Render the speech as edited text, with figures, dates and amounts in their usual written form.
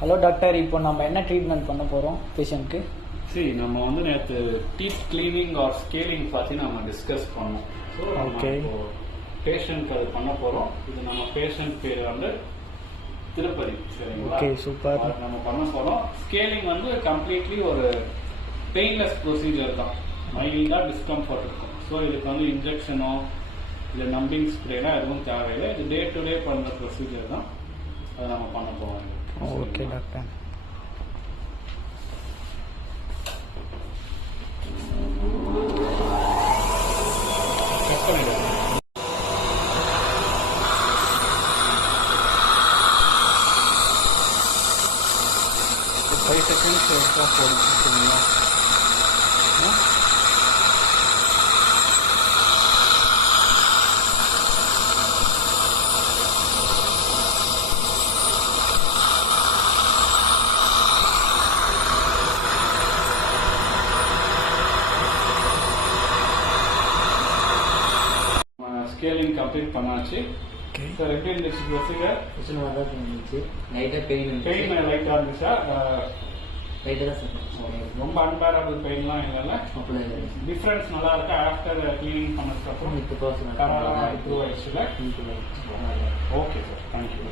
Hello doctor, இப்போ நம்ம என்ன ட்ரீட்மெண்ட் பண்ண போகிறோம் பேஷண்ட்க்கு? சரி, நம்ம வந்து நேற்று டீத் கிளீனிங் ஆர் ஸ்கேலிங் பற்றி நம்ம டிஸ்கஸ் பண்ணோம். ஸோ ஓகே, பேஷண்ட் அது பண்ண போகிறோம். இது நம்ம பேஷண்ட் பேர் வந்து திருப்பதி. சரிங்களா? Okay, super. நம்ம பண்ண போகிறோம். ஸ்கேலிங் வந்து கம்ப்ளீட்லி ஒரு பெயின்லெஸ் ப்ரொசீஜர் தான். மைல்டாக டிஸ்கம்ஃபர்ட் இருக்கும். ஸோ இதுக்கு வந்து இன்ஜெக்ஷனோ இல்லை நம்பிங் ஸ்ப்ரேனா எதுவும் தேவையில்லை. இது டே டு டே பண்ணுற ப்ரொசீஜர் தான். அதை நம்ம பண்ண போகிறோம். Okay doctor. Five seconds extra போடும். சரிங்களா? Scaling complete பண்ணாச்சு. சார் எப்படி இருந்துச்சு ப்ரொசீஜர்? லைட்டாக பெயின் லைட்டாக இருந்துச்சா? லைட்டாக தான் சார். ரொம்ப அன்பேரபிள் பெயின்லாம் இல்லைல்ல? டிஃப்ரென்ஸ் நல்லா இருக்கா ஆஃப்டர் கிளீனிங் பண்ணதுக்கப்புறம்? இப்போ இம்ப்ரூவ் ஆயிடுச்சுல? Okay sir, thank you.